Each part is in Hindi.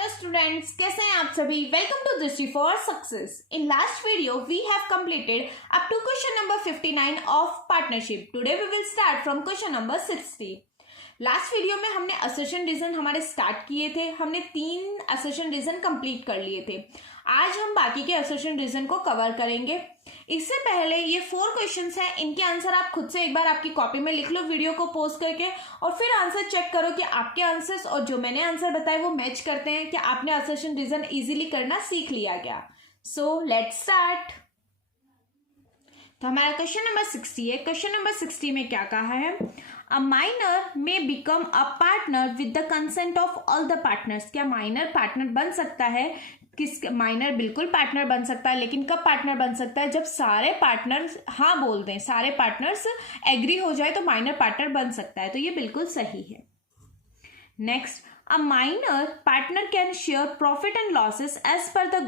हेलो स्टूडेंट्स, कैसे हैं आप सभी। Welcome to Drishti for success. In last video we have completed up to question number 59 of partnership. Today we will start from question number 60। Last video में हमने असर्शन रीजन हमारे स्टार्ट किए थे। हमने 3 असर्शन रीजन कंप्लीट कर लिए थे। आज हम बाकी के असर्शन रीजन को कवर करेंगे। इससे पहले ये 4 क्वेश्चंस हैं, इनके आंसर आप खुद से एक बार आपकी कॉपी में लिख लो वीडियो को पॉज करके, और फिर आंसर चेक करो कि आपके आंसर्स और जो मैंने आंसर बताए वो मैच करते हैं, कि आपने असर्शन रीजन इजीली करना सीख लिया क्या। So let's start. तो हमारा क्वेश्चन नंबर 60 है। क्वेश्चन नंबर 60 में क्या कहा है, a minor may become a partner with the consent of all the partners. क्या माइनर पार्टनर बन सकता है? किस माइनर बिल्कुल पार्टनर बन सकता है, लेकिन कब पार्टनर बन सकता है? जब सारे पार्टनर्स हाँ बोल दें, सारे पार्टनर्स एग्री हो जाए तो माइनर पार्टनर बन सकता है। तो ये बिल्कुल सही है। Next, a minor partner can share profit and losses as per the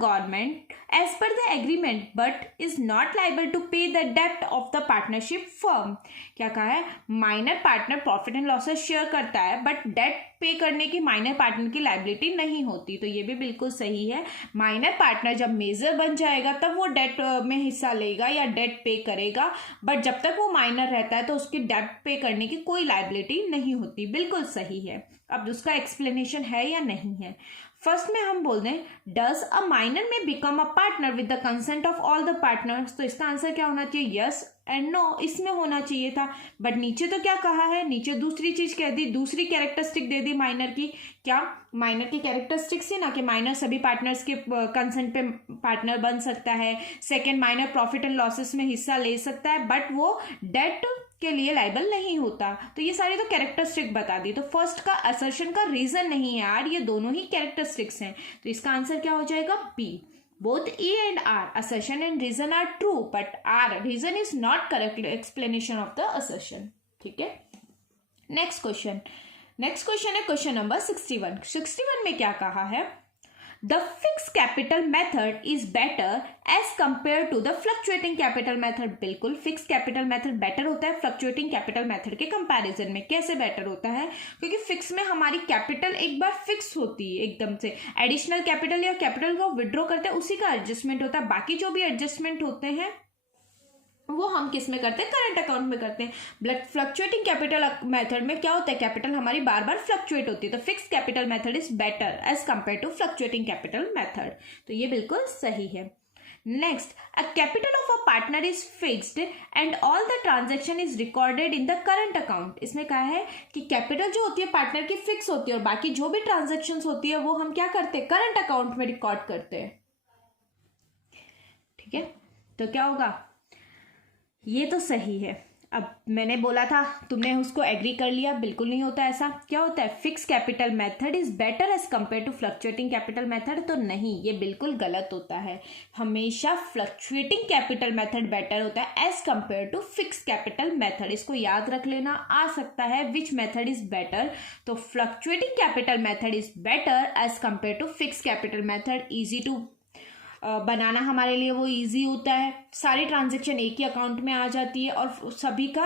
agreement but is not liable to pay the debt of the partnership firm। क्या कहा है, minor partner profit and losses share करता है बट डेट पे करने की माइनर पार्टनर की लाइबिलिटी नहीं होती। तो ये भी बिल्कुल सही है। माइनर पार्टनर जब मेजर बन जाएगा तब वो डेट में हिस्सा लेगा या डेट पे करेगा, बट जब तक वो माइनर रहता है तो उसकी डेट पे करने की कोई लाइबिलिटी नहीं होती। बिल्कुल सही है। अब उसका एक्सप्लेनेशन है या नहीं है। फर्स्ट में हम बोल दें, डज अ माइनर में become a partner with the consent of all the partners. तो इसका आंसर क्या होना चाहिए, यस एंड नो, इसमें होना चाहिए था। बट नीचे तो क्या कहा है, नीचे दूसरी चीज कह दी, दूसरी कैरेक्टरिस्टिक दे दी माइनर की। क्या माइनर की कैरेक्टरिस्टिक्स ही ना, कि माइनर सभी पार्टनर्स के कंसेंट पे पार्टनर बन सकता है। Second, minor profit and losses में हिस्सा ले सकता है बट वो डेट के लिए लाइबल नहीं होता। तो ये सारी तो कैरेक्टरिस्टिक बता दी। तो फर्स्ट का असर्शन का रीजन नहीं है यार, ये दोनों ही कैरेक्टरिस्टिक्स हैं। तो इसका आंसर क्या हो जाएगा, B. Both A and R assertion and reason are true but R reason is not correct explanation of the assertion। ठीक है। नेक्स्ट क्वेश्चन है क्वेश्चन नंबर 61। 61 में क्या कहा है, the fix capital method is better as compare to the fluctuating capital method. बिल्कुल, फिक्स कैपिटल मेथड बेटर होता है फ्लक्चुएटिंग कैपिटल मेथड के कंपैरिजन में। कैसे बेटर होता है, क्योंकि फिक्स में हमारी कैपिटल एक बार फिक्स होती है एकदम से। एडिशनल कैपिटल या कैपिटल को विड्रॉ करते हैं उसी का एडजस्टमेंट होता है। बाकी जो भी एडजस्टमेंट होते हैं वो हम किस में करते हैं, करंट अकाउंट में करते हैं। बट फ्लक्चुएटिंग कैपिटल मेथड में क्या होता है, कैपिटल हमारी बार बार फ्लक्चुएट होती है। तो fix capital method is better as compare to fluctuating capital method. तो ये बिल्कुल सही है। Next, a capital of a partner is fixed and all the transaction is recorded in the current account. इसमें कहा है कि कैपिटल जो होती है पार्टनर की फिक्स होती है और बाकी जो भी ट्रांजेक्शन होती है वो हम क्या करते हैं, करंट अकाउंट में रिकॉर्ड करते हैं। ठीक है, तो क्या होगा, ये तो सही है। अब मैंने बोला था, तुमने उसको एग्री कर लिया, बिल्कुल नहीं होता ऐसा। क्या होता है, fix capital method is better as compare to fluctuating capital method. तो नहीं, ये बिल्कुल गलत होता है। हमेशा फ्लक्चुएटिंग कैपिटल मेथड बेटर होता है as compare to fix capital method. इसको याद रख लेना, आ सकता है विच मेथड इज बेटर। तो fluctuating capital method is better as compare to fix capital method. Easy to बनाना हमारे लिए वो इजी होता है। सारी ट्रांजैक्शन एक ही अकाउंट में आ जाती है और सभी का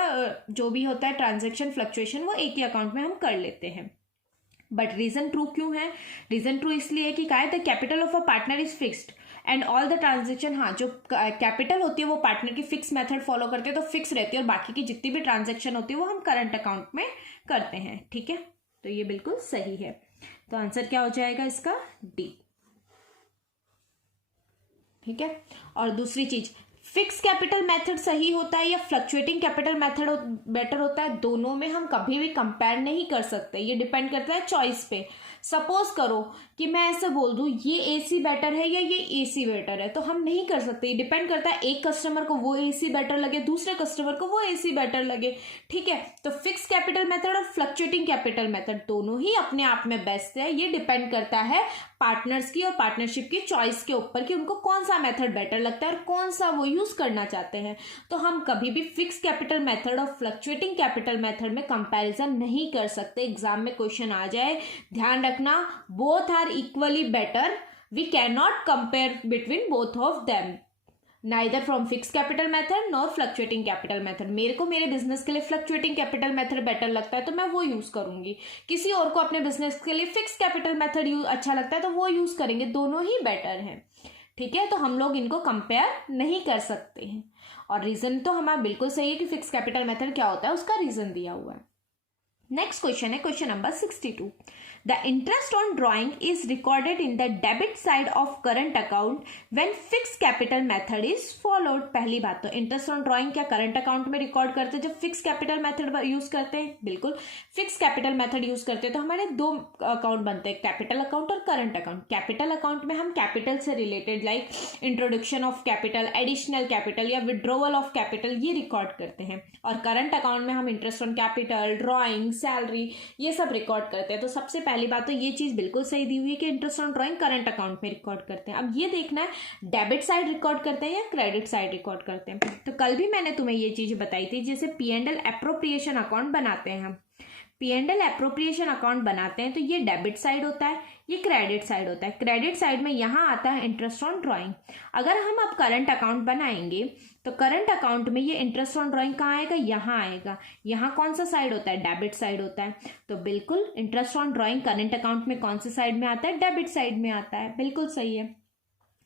जो भी होता है ट्रांजैक्शन फ्लक्चुएशन वो एक ही अकाउंट में हम कर लेते हैं। बट रीजन ट्रू क्यों है, रीजन ट्रू इसलिए कि क्या है, the capital of a partner is fixed and all the transaction. हाँ, जो कैपिटल होती है वो पार्टनर की फिक्स मेथड फॉलो करते हैं तो फिक्स रहती है, और बाकी की जितनी भी ट्रांजेक्शन होती है वो हम करंट अकाउंट में करते हैं। ठीक है, तो ये बिल्कुल सही है। तो आंसर क्या हो जाएगा इसका, डी। ठीक है। और दूसरी चीज, फिक्स कैपिटल मेथड सही होता है या फ्लक्चुएटिंग कैपिटल मेथड बेटर होता है, दोनों में हम कभी भी कंपेयर नहीं कर सकते। ये डिपेंड करता है चॉइस पे। सपोज करो कि मैं ऐसे बोल दूं ये एसी बेटर है या ये एसी बेटर है, तो हम नहीं कर सकते। ये डिपेंड करता है, एक कस्टमर को वो एसी बेटर लगे, दूसरे कस्टमर को वो एसी बेटर लगे। ठीक है, तो फिक्स कैपिटल मेथड और फ्लक्चुएटिंग कैपिटल मेथड दोनों ही अपने आप में बेस्ट है। ये डिपेंड करता है पार्टनर्स की और पार्टनरशिप की चॉइस के ऊपर कि उनको कौन सा मेथड बेटर लगता है और कौन सा वो यूज करना चाहते हैं। तो हम कभी भी फिक्स कैपिटल मेथड और फ्लक्चुएटिंग कैपिटल मेथड में कंपैरिजन नहीं कर सकते। एग्जाम में क्वेश्चन आ जाए, ध्यान रखना, both are equally better, we can not compare between both of them. Neither from fix capital method nor fluctuating capital method. मेरे को मेरे बिजनेस के लिए फ्लक्चुएटिंग कैपिटल मेथड बेटर लगता है तो मैं वो यूज करूंगी, किसी और को अपने बिजनेस के लिए फिक्स कैपिटल मेथड अच्छा लगता है तो वो यूज करेंगे, दोनों ही बेटर हैं। ठीक है, तो हम लोग इनको कंपेयर नहीं कर सकते हैं। और रीजन तो हमारा बिल्कुल सही है कि फिक्स कैपिटल मेथड क्या होता है, उसका रीजन दिया हुआ है। नेक्स्ट क्वेश्चन है question number 62। The interest on drawing is recorded in the debit side of current account when fix capital method is followed. पहली बात तो इंटरेस्ट ऑन ड्रॉइंग क्या करंट अकाउंट में रिकॉर्ड करते हैं जब फिक्स कैपिटल मेथड यूज करते हैं? बिल्कुल, फिक्स कैपिटल मेथड यूज करते हैं तो हमारे दो अकाउंट बनते हैं, कैपिटल अकाउंट और करंट अकाउंट। कैपिटल अकाउंट में हम कैपिटल से related like introduction of capital, additional capital या विड्रोवल ऑफ कैपिटल ये रिकॉर्ड करते हैं। और करंट अकाउंट में हम interest on capital, drawing, salary ये सब रिकॉर्ड करते हैं। तो सबसे पहली बात तो ये चीज बिल्कुल सही दी हुई है कि interest on drawing current account में रिकॉर्ड करते हैं। अब ये देखना है डेबिट साइड रिकॉर्ड करते हैं या क्रेडिट साइड रिकॉर्ड करते हैं। तो कल भी मैंने तुम्हें ये चीज बताई थी, जैसे P&L एप्रोप्रिएशन अकाउंट बनाते हैं हम, P&L एप्रोप्रिएशन अकाउंट बनाते हैं तो ये डेबिट साइड होता है, ये क्रेडिट साइड होता है। क्रेडिट साइड में यहाँ आता है इंटरेस्ट ऑन ड्रॉइंग। अगर हम अब करंट अकाउंट बनाएंगे तो करंट अकाउंट में ये इंटरेस्ट ऑन ड्रॉइंग कहाँ आएगा? यहाँ आएगा। यहाँ कौन सा साइड होता है? डेबिट साइड होता है। तो बिल्कुल interest on drawing current account में कौन से साइड में आता है? डेबिट साइड में आता है। बिल्कुल सही है।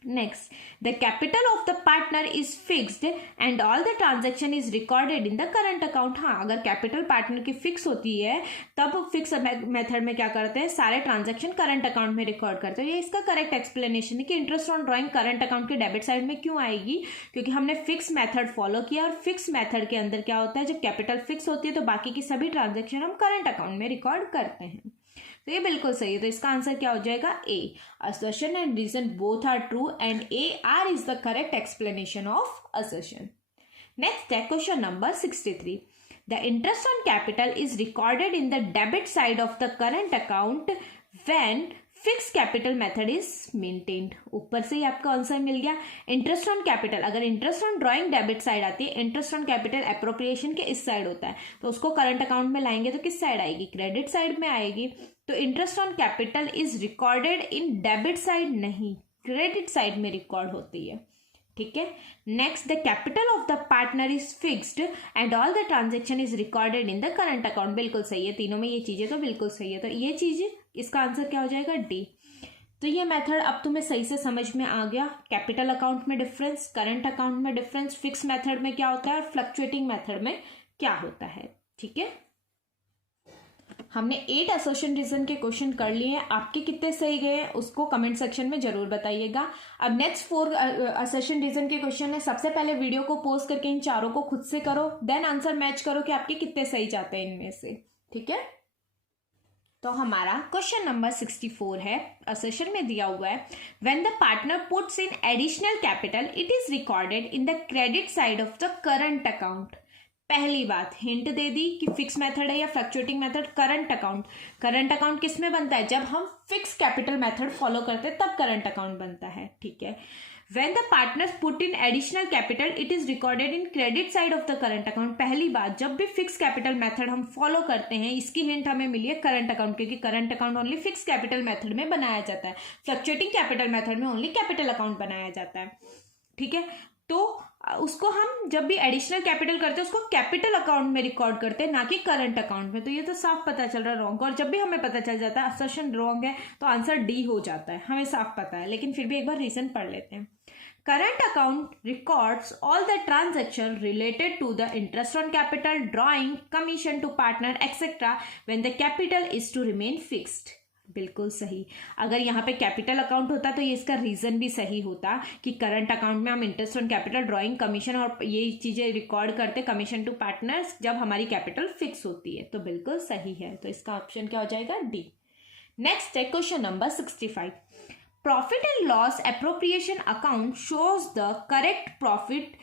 Next, the capital of the partner is fixed and all the transaction is recorded in the current account। हाँ, अगर कैपिटल पार्टनर की फिक्स होती है तब फिक्स मेथड में क्या करते हैं? सारे ट्रांजैक्शन करंट अकाउंट में रिकॉर्ड करते हैं। ये इसका करेक्ट एक्सप्लेनेशन है कि interest on drawing current account के डेबिट साइड में क्यों आएगी, क्योंकि हमने फिक्स मेथड फॉलो किया और फिक्स मेथड के अंदर क्या होता है, जब कैपिटल फिक्स होती है तो बाकी की सभी ट्रांजेक्शन हम करंट अकाउंट में रिकॉर्ड करते हैं। तो ये बिल्कुल सही है। तो इसका आंसर क्या हो जाएगा? A. Assertion and reason both are true and A R is the correct explanation of assertion. Next है question number 63। The interest on capital is recorded in the debit side of the current account when fix capital method is maintained. ऊपर से ही आपका आंसर मिल गया। इंटरेस्ट ऑन कैपिटल, अगर interest on drawing debit side आती है, इंटरेस्ट ऑन कैपिटल एप्रोप्रिएशन के इस साइड होता है, तो उसको करंट अकाउंट में लाएंगे तो किस साइड आएगी? क्रेडिट साइड में आएगी। तो interest on capital is recorded in debit side नहीं, क्रेडिट साइड में रिकॉर्ड होती है। ठीक है। Next, the capital of the partner is fixed and all the transaction is recorded in the current account. बिल्कुल सही है, तीनों में ये चीजें तो बिल्कुल सही है। तो ये चीज, इसका आंसर क्या हो जाएगा? डी। तो ये मेथड अब तुम्हें सही से समझ में आ गया। कैपिटल अकाउंट में डिफरेंस, करंट अकाउंट में डिफरेंस, फिक्स मेथड में क्या होता है और फ्लक्चुएटिंग मेथड में क्या होता है। ठीक है, हमने 8 असर्शन रीजन के क्वेश्चन कर लिए हैं। आपके कितने सही गए उसको कमेंट सेक्शन में जरूर बताइएगा। अब नेक्स्ट 4 असर्शन रीजन के क्वेश्चन है। सबसे पहले वीडियो को पॉज करके इन चारों को खुद से करो, देन आंसर मैच करो कि आपके कितने सही जाते हैं इनमें से। ठीक है, तो हमारा क्वेश्चन नंबर 64 है, असर्शन में दिया हुआ है, when the partner puts in additional capital it is recorded in the credit side of the current account. पहली बात हिंट दे दी कि फिक्स मेथड है या fluctuating method. Current account, current account किस में बनता है? जब हम फिक्स कैपिटल मेथड फॉलो करते हैं तब करंट अकाउंट बनता है। ठीक है, When the partners put in additional capital, it is recorded in credit side of the current account। पहली बात, जब भी फिक्स कैपिटल मेथड हम फॉलो करते हैं, इसकी हिंट हमें मिली है करंट अकाउंट, क्योंकि current account only fix capital method में बनाया जाता है, फ्लक्चुएटिंग कैपिटल मेथड में ओनली कैपिटल अकाउंट बनाया जाता है। ठीक है, तो उसको हम जब भी एडिशनल कैपिटल करते हैं उसको कैपिटल अकाउंट में रिकॉर्ड करते हैं, ना कि करंट अकाउंट में। तो ये तो साफ पता चल रहा है रॉन्ग। और जब भी हमें पता चल जाता है असर्शन रॉन्ग है तो आंसर डी हो जाता है, हमें साफ पता है। लेकिन फिर भी एक बार रीजन पढ़ लेते हैं। Current account records all the transaction related to the interest on capital, drawing, commission to partner, etc. when the capital is to remain fixed। बिल्कुल सही। अगर यहाँ पे कैपिटल अकाउंट होता तो ये इसका रीजन भी सही होता कि करंट अकाउंट में हम interest on capital, drawing, commission और ये चीजें रिकॉर्ड करते, कमीशन टू पार्टनर्स, जब हमारी कैपिटल फिक्स होती है। तो बिल्कुल सही है, तो इसका ऑप्शन क्या हो जाएगा? डी। नेक्स्ट है question number 65। Profit and loss appropriation account shows the correct profit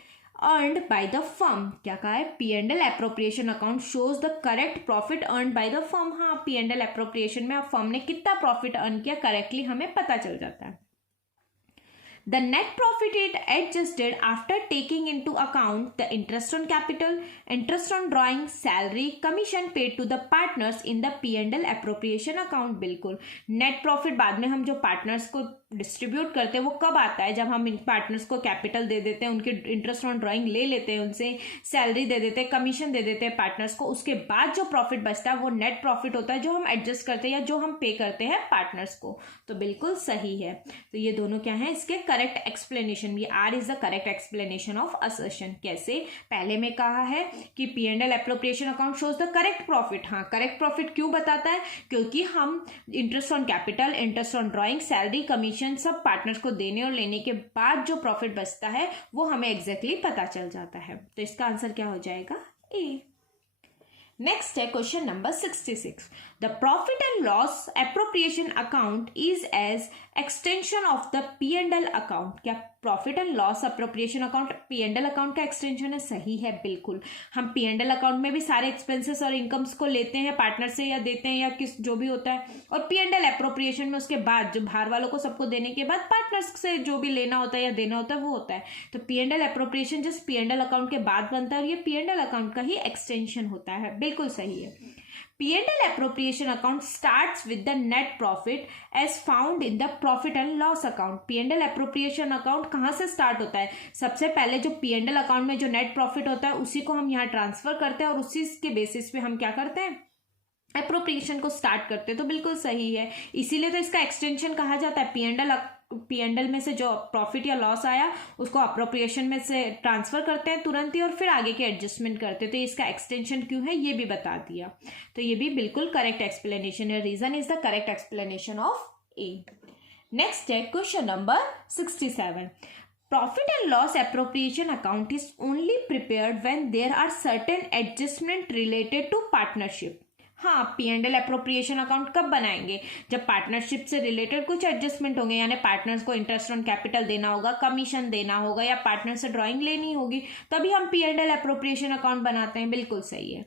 earned by the firm। क्या कहा है? P&L appropriation account shows the correct profit earned by the firm। हाँ, P&L appropriation में अब फर्म ने कितना प्रॉफिट अर्न किया करेक्टली हमें पता चल जाता है। The net profit is adjusted after taking into account the interest on capital, interest on drawing, salary, commission paid to the partners in the P&L appropriation account। बिल्कुल, नेट प्रॉफिट बाद में हम जो पार्टनर्स को डिस्ट्रीब्यूट करते हैं वो कब आता है, जब हम इन पार्टनर्स को कैपिटल दे देते हैं, उनके इंटरेस्ट ऑन ड्राइंग ले लेते हैं, उनसे सैलरी दे देते हैं, कमीशन दे देते हैं पार्टनर्स को, उसके बाद जो प्रॉफिट बचता है वो नेट प्रॉफिट होता है जो हम एडजस्ट करते हैं या जो हम पे करते हैं पार्टनर्स को। तो बिल्कुल सही है। तो ये दोनों क्या है, इसके करेक्ट एक्सप्लेनेशन। ये R is the correct explanation of assertion. कैसे, पहले में कहा है कि P&L appropriation account shows the correct profit. हाँ, करेक्ट प्रॉफिट क्यों बताता है, क्योंकि हम interest on capital, interest on drawing, salary, commission सब पार्टनर्स को देने और लेने के बाद जो प्रॉफिट बचता है वो हमें एग्जैक्टली पता चल जाता है। तो इसका आंसर क्या हो जाएगा, ए। नेक्स्ट है question number 66। The profit and loss appropriation account is as extension of the P&L account. क्या profit and loss appropriation account P&L account का एक्सटेंशन है? सही है, बिल्कुल। हम P&L अकाउंट में भी सारे एक्सपेंसेस और इनकम्स को लेते हैं पार्टनर से या देते हैं या किस जो भी होता है, और P&L एप्रोप्रिएशन में उसके बाद जो बाहर वालों को सबको देने के बाद पार्टनर्स से जो भी लेना होता है या देना होता है वो होता है। तो P&L appropriation just P&L account के बाद बनता है और ये P&L अकाउंट का ही एक्सटेंशन होता है। बिल्कुल सही है। P&L appropriation account starts with the net profit as found in the profit and loss account. P&L appropriation account कहाँ से स्टार्ट होता है? सबसे पहले जो P&L अकाउंट में जो नेट प्रॉफिट होता है उसी को हम यहाँ ट्रांसफर करते हैं और उसी के बेसिस पे हम क्या करते हैं, एप्रोप्रिएशन को स्टार्ट करते हैं। तो बिल्कुल सही है, इसीलिए तो इसका एक्सटेंशन कहा जाता है। P&L में से जो प्रॉफिट या लॉस आया उसको अप्रोप्रिएशन में से ट्रांसफर करते हैं तुरंत ही और फिर आगे के एडजस्टमेंट करते हैं। तो इसका एक्सटेंशन क्यों है ये भी बता दिया। तो ये भी बिल्कुल करेक्ट एक्सप्लेनेशन है। Reason is the correct explanation of A. Next है question number 67। Profit and loss appropriation account is only prepared when there are certain adjustment related to partnership. हाँ, P&L एप्रोप्रिएशन अकाउंट कब बनाएंगे, जब पार्टनरशिप से रिलेटेड कुछ एडजस्टमेंट होंगे, यानी पार्टनर्स को इंटरेस्ट ऑन कैपिटल देना होगा, कमीशन देना होगा या पार्टनर से ड्राइंग लेनी होगी, तभी हम P&L एप्रोप्रिएशन अकाउंट बनाते हैं। बिल्कुल सही है।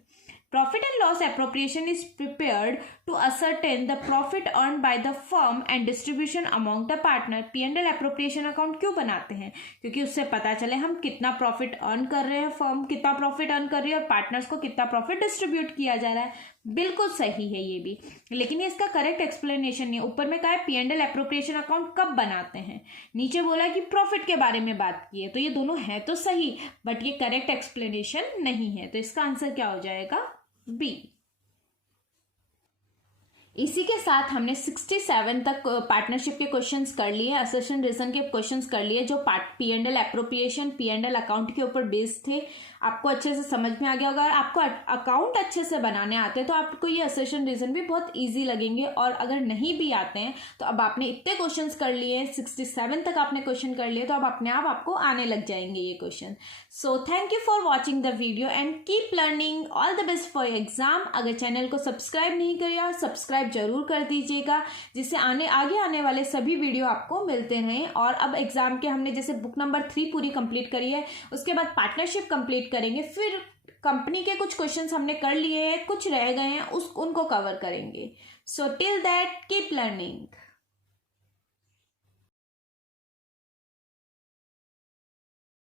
Profit and loss appropriation is prepared to ascertain the profit earned by the firm and distribution among the partner. P&L appropriation account क्यों बनाते हैं, क्योंकि उससे पता चले हम कितना प्रॉफिट अर्न कर रहे हैं, फर्म कितना प्रॉफिट अर्न कर रही है और पार्टनर्स को कितना प्रॉफिट डिस्ट्रीब्यूट किया जा रहा है। बिल्कुल सही है ये भी, लेकिन ये इसका करेक्ट एक्सप्लेनेशन नहीं है। ऊपर में कहा है P&L एप्रोप्रिएशन अकाउंट कब बनाते हैं, नीचे बोला कि प्रॉफिट के बारे में बात की है। तो ये दोनों है तो सही, बट ये करेक्ट एक्सप्लेनेशन नहीं है। तो इसका आंसर क्या हो जाएगा, बी। इसी के साथ हमने 67 तक पार्टनरशिप के क्वेश्चंस कर लिए, असर्शन रीजन के क्वेश्चंस कर लिए, जो P&L एप्रोप्रिएशन P&L अकाउंट के ऊपर बेस्ड थे। आपको अच्छे से समझ में आ गया होगा। अगर आपको अकाउंट अच्छे से बनाने आते हैं तो आपको ये असर्शन रीजन भी बहुत इजी लगेंगे, और अगर नहीं भी आते हैं तो अब आपने इतने क्वेश्चंस कर लिए, 67 तक आपने क्वेश्चन कर लिए, तो अब अपने आप आपको आने लग जाएंगे ये question. So thank you for watching the video and keep learning. All the best for exam. अगर चैनल को सब्सक्राइब नहीं किया, सब्सक्राइब जरूर कर दीजिएगा, जिससे आगे आने वाले सभी वीडियो आपको मिलते रहें। और अब एग्जाम के हमने जैसे बुक नंबर 3 पूरी कंप्लीट करी है, उसके बाद पार्टनरशिप कंप्लीट करेंगे, फिर कंपनी के कुछ क्वेश्चंस हमने कर लिए हैं, कुछ रह गए हैं, उनको कवर करेंगे। So till that keep learning.